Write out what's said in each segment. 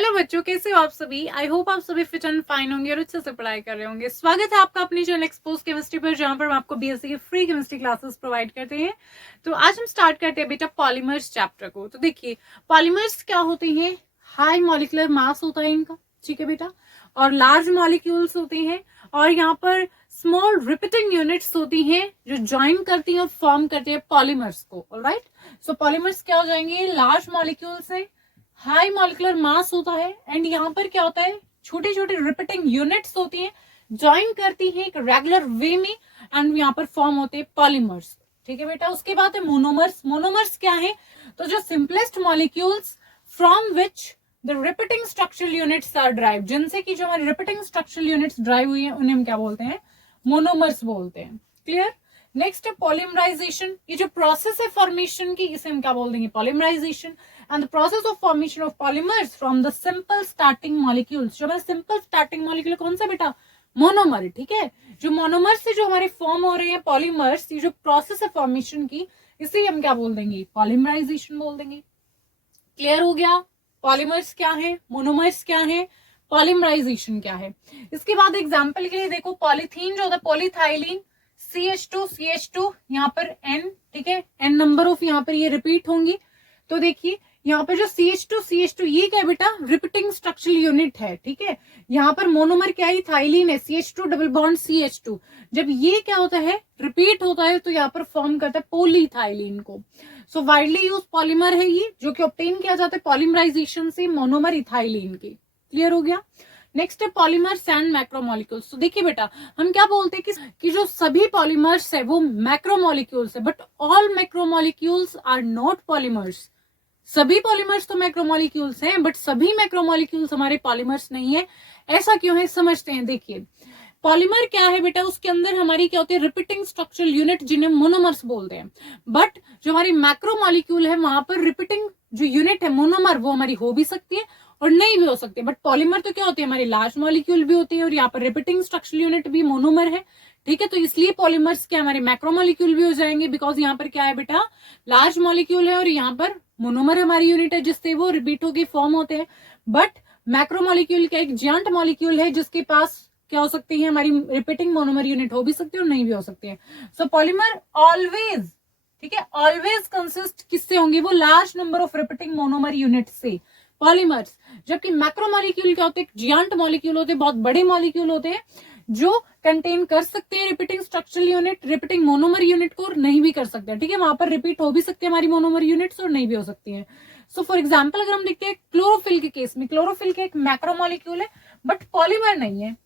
Hello बच्चों, कैसे हो आप सभी। आई होप आप सभी फिट एंड फाइन होंगे और अच्छे से पढ़ाई कर रहे होंगे। स्वागत है आपका अपनी चैनल एक्सपोज केमिस्ट्री पर, जहां पर हम आपको बीएससी की फ्री केमिस्ट्री क्लासेस प्रोवाइड करते हैं। तो आज हम स्टार्ट करते हैं बेटा पॉलीमर्स चैप्टर को। तो देखिए पॉलीमर्स क्या होते हैं। हाई मॉलिक्यूलर मास होता है इनका, ठीक है बेटा, और लार्ज मॉलिक्यूल्स होते हैं, और यहाँ पर स्मॉल रिपीटिंग यूनिट्स होती हैं जो ज्वाइन करती हैं और फॉर्म करती है पॉलीमर्स को। ऑलराइट, सो पॉलीमर्स क्या हो जाएंगे, लार्ज मॉलिक्यूल्स है, हाई मॉलिक्यूलर मास होता है, एंड यहाँ पर क्या होता है, छोटी छोटी रिपीटिंग यूनिट्स होती हैं, ज्वाइन करती हैं एक रेगुलर वे में, एंड यहाँ पर फॉर्म होते हैं पॉलीमर्स। ठीक है बेटा, उसके बाद है मोनोमर्स। मोनोमर्स क्या है, तो जो simplest molecules from which the repeating structural units are drive, जिनसे की जो हमारी रिपीटिंग स्ट्रक्चरल यूनिट्स ड्राइव हुई है उन्हें हम क्या बोलते हैं, मोनोमर्स बोलते हैं। क्लियर। नेक्स्ट है पॉलीमराइजेशन। ये जो प्रोसेस है फॉर्मेशन की, इसे हम क्या बोल देंगे, polymerisation. And the process of formation of polymers from the simple starting molecules. जो हमारे सिंपल स्टार्टिंग मॉलिक्यूल कौन सा बेटा, मोनोमर, ठीक है। जो मोनोमर से जो हमारे फॉर्म हो रहे हैं पॉलीमर्स, ये जो प्रोसेस है फॉर्मेशन की, इसे हम क्या बोल देंगे, पॉलीमराइजेशन बोल देंगे। क्लियर हो गया, पॉलीमर्स क्या है, मोनोमर्स क्या है, पॉलीमराइजेशन क्या है। इसके बाद एग्जांपल के लिए देखो, पॉलीथीन जो होता है, पॉलीथाइलिन, CH2 यहाँ पर N, ठीक है, N नंबर ऑफ यहाँ पर ये रिपीट होंगी। तो देखिए यहाँ पर जो CH2 ये क्या है बेटा, रिपीटिंग स्ट्रक्चरल यूनिट है, ठीक है। यहाँ पर मोनोमर क्या है, थाइलिन है, CH2 डबल बॉन्ड CH2। जब ये क्या होता है, रिपीट होता है, तो यहाँ पर फॉर्म करता है पॉलीथाइलिन को। सो वाइडली यूज पॉलीमर है ये, जो कि ऑब्टेन किया जाता है पॉलीमराइजेशन से मोनोमर इथाइलिन के। क्लियर हो गया। नेक्स्ट है पॉलीमर्स एंड मैक्रोमोलिक्यूल्स। तो देखिए बेटा, हम क्या बोलते हैं कि जो सभी पॉलीमर्स है वो मैक्रोमोलिक्यूल्स है, but all macromolecules are not polymers. सभी पॉलीमर्स तो मैक्रोमोलिक्यूल्स हैं, बट सभी मैक्रोमोलिक्यूल्स हमारे पॉलीमर्स नहीं है। ऐसा क्यों है, समझते हैं। देखिए पॉलीमर क्या है बेटा, उसके अंदर हमारी क्या होती है, रिपीटिंग स्ट्रक्चरल यूनिट, जिन्हें मोनोमर्स बोलते हैं। बट जो हमारी मैक्रोमोलिक्यूल है, वहां पर रिपीटिंग जो यूनिट है मोनोमर, वो हमारी हो भी सकती है और नहीं भी हो सकती है। बट पॉलीमर तो क्या होती है, हमारी लार्ज मॉलिक्यूल भी होती है, और यहाँ पर रिपीटिंग स्ट्रक्चरल यूनिट भी मोनोमर है, ठीक है। तो इसलिए पॉलीमर्स क्या हमारे मैक्रोमोलिक्यूल भी हो जाएंगे, बिकॉज यहाँ पर क्या है बेटा, लार्ज मॉलिक्यूल है, और यहाँ पर मोनोमर हमारी यूनिट है, जिससे वो रिपीट होकर फॉर्म होते हैं। बट मैक्रोमोलिक्यूल क्या एक जियांट मॉलिक्यूल है, जिसके पास क्या हो सकती है, हमारी रिपीटिंग मोनोमर यूनिट हो भी सकती है और नहीं भी हो सकती है। सो पॉलीमर ऑलवेज, ठीक है, ऑलवेज कंसिस्ट किससे होंगे, वो large number of repeating monomer unit से, पॉलीमर्स। जबकि मैक्रोमोलिक्यूल क्या होते हैं, जियांट मॉलिक्यूल होते हैं, बहुत बड़े मॉलिक्यूल होते हैं, जो कंटेन कर सकते हैं repeating structural unit, repeating monomer unit को, और नहीं भी कर सकते हैं, ठीक है। वहां पर रिपीट हो भी सकती है हमारी मोनोमर यूनिट्स और नहीं भी हो सकती है। सो फॉर एग्जाम्पल अगर हम देखते हैं क्लोरोफिल के केस में, क्लोरोफिल के एक मैक्रोमोलिक्यूल है बट पॉलीमर नहीं है।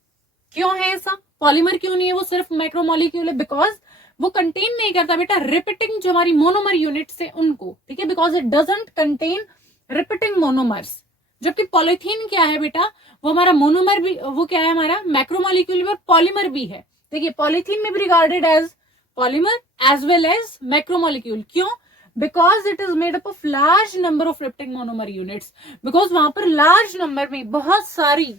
क्यों है ऐसा, पॉलीमर क्यों नहीं है, वो सिर्फ मैक्रोमोलिक्यूल है, बिकॉज वो कंटेन नहीं करता बेटा रिपीटिंग जो हमारी मोनोमर यूनिट्स है उनको, ठीक है, because it doesn't contain repeating monomers. जबकि पॉलीथीन क्या है बेटा, वो हमारा मोनोमर भी, वो क्या है हमारा मैक्रोमोलिक्यूल भी और पॉलीमर भी है। देखिए पॉलीथीन में भी regarded as polymer as well as macromolecule. क्यों, because it is made up of large number of repeating monomer units, because वहां पर लार्ज नंबर में बहुत सारी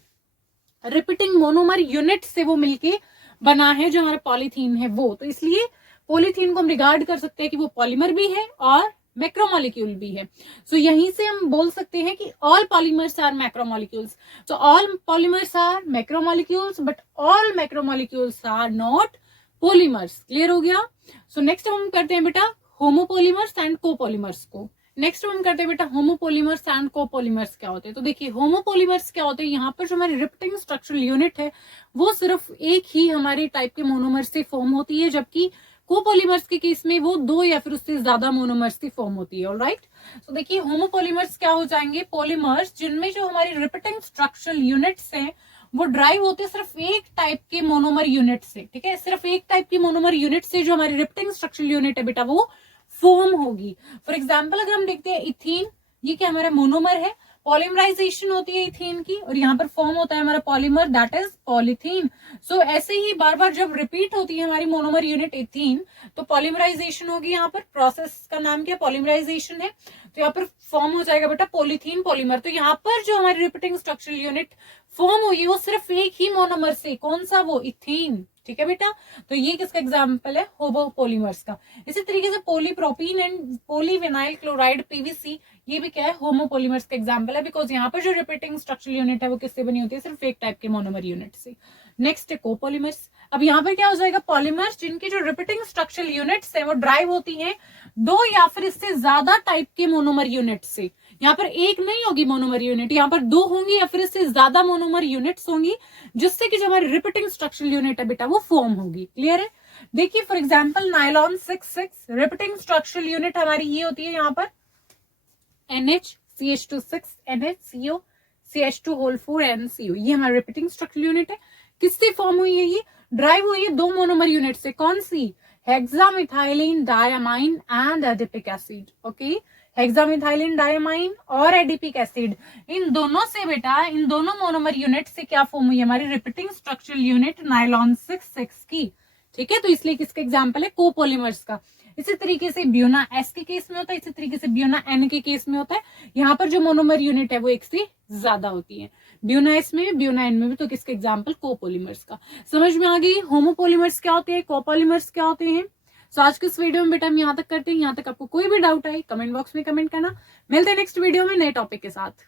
रिपीटिंग मोनोमर यूनिट से वो मिलके बना है जो हमारा पॉलीथीन है वो। तो इसलिए पॉलीथीन को हम रिगार्ड कर सकते हैं कि वो पॉलीमर भी है और मैक्रोमोलिक्यूल भी है। सो यहीं से हम बोल सकते हैं कि all polymers are macromolecules. So all polymers are macromolecules but all macromolecules are not polymers. Clear हो गया। सो नेक्स्ट हम करते हैं बेटा होमोपॉलीमर्स एंड कोपॉलीमर्स को। नेक्स्ट हम करते हैं बेटा होमोपॉलीमर्स एंड कोपॉलीमर्स क्या होते हैं। तो देखिए होमोपॉलीमर्स क्या होते हैं, यहाँ पर जो हमारी रिपीटिंग स्ट्रक्चरल यूनिट है वो सिर्फ एक ही हमारे टाइप के मोनोमर से फॉर्म होती है, जबकि कोपॉलीमर्स के केस में वो दो या फिर उससे ज्यादा मोनोमर्स से फॉर्म होती है। ऑलराइट, तो देखिए होमोपॉलीमर्स क्या हो जाएंगे, पॉलीमर्स जिनमें जो हमारी रिपीटिंग स्ट्रक्चरल यूनिट्स हैं वो ड्राइव होते हैं सिर्फ एक टाइप के मोनोमर यूनिट से, ठीक है, सिर्फ एक टाइप की मोनोमर यूनिट से जो हमारी रिपीटिंग स्ट्रक्चरल यूनिट है बेटा वो फॉर्म होगी। फॉर एग्जाम्पल अगर हम देखते हैं इथीन, ये क्या हमारा मोनोमर है, पॉलीमराइजेशन होती है इथीन की और यहाँ पर फॉर्म होता है हमारा पॉलीमर दैट इज पॉलीथीन। सो ऐसे ही बार बार जब रिपीट होती है हमारी मोनोमर यूनिट इथीन तो पॉलीमराइजेशन होगी। यहाँ पर प्रोसेस का नाम क्या, पॉलीमराइजेशन है, तो यहाँ पर फॉर्म हो जाएगा बेटा पॉलीथीन पॉलीमर। तो यहाँ पर जो हमारी रिपीटिंग स्ट्रक्चरल यूनिट फॉर्म हुई है वो सिर्फ एक ही मोनोमर से, कौन सा, वो इथीन, ठीक है बेटा, तो ये किसका एग्जाम्पल है, होमोपोलीमर्स का। इसी तरीके से polypropene and polyvinyl chloride PVC, ये भी क्या है, होमोपोलीमर्स का एग्जाम्पल है, बिकॉज यहाँ पर जो रिपीटिंग स्ट्रक्चरल यूनिट है वो किससे बनी होती है, सिर्फ एक टाइप के मोनोमर यूनिट से। नेक्स्ट है कोपोलीमर्स। अब यहाँ पर क्या हो जाएगा, पॉलीमर्स जिनकी जो रिपीटिंग स्ट्रक्चरल यूनिट्स है वो ड्राइव होती हैं दो या फिर इससे ज्यादा टाइप के मोनोमर यूनिट से। यहाँ पर एक नहीं होगी मोनोमर यूनिट, यहाँ पर दो होंगी या फिर इससे ज्यादा मोनोमर यूनिट्स होंगी, जिससे कि जो हमारी रिपीटिंग स्ट्रक्चरल यूनिट है बेटा वो फॉर्म होगी। क्लियर है। देखिए for example nylon 6 repeating structural unit हमारी ये होती है यहाँ पर NH CH2 6 NHCO CH2 whole 4 NCO, ये हमारी रिपीटिंग स्ट्रक्चरल यूनिट है। किससे फॉर्म हुई है, ये ड्राइव हुई है दो मोनोमर यूनिट से। कौन सी, hexamethylene diamine and adipic acid. Okay, hexamethylene diamine और एडिपिक एसिड, इन दोनों से बेटा, इन दोनों मोनोमर यूनिट से क्या फॉर्म हुई, हमारी रिपीटिंग स्ट्रक्चरल यूनिट नायलॉन 6 की। ठीक है, तो इसलिए किसका एग्जाम्पल है, कोपोलीमर्स का। इसी तरीके से ब्यूना एस के केस में होता है, इसी तरीके से ब्यूना एन के केस में होता है। यहाँ पर जो मोनोमर यूनिट है वो एक से ज्यादा होती है, ब्यूना एस में भी ब्यूना एन में भी। तो किसके एग्जाम्पल, कोपोलीमर्स का। समझ में आ गई होमोपोलीमर्स क्या होते हैं, कोपोलीमर्स क्या होते हैं। तो आज के इस वीडियो में बेटा हम यहाँ तक करते हैं। यहाँ तक आपको कोई भी डाउट आए कमेंट बॉक्स में कमेंट करना। मिलते हैं नेक्स्ट वीडियो में नए टॉपिक के साथ।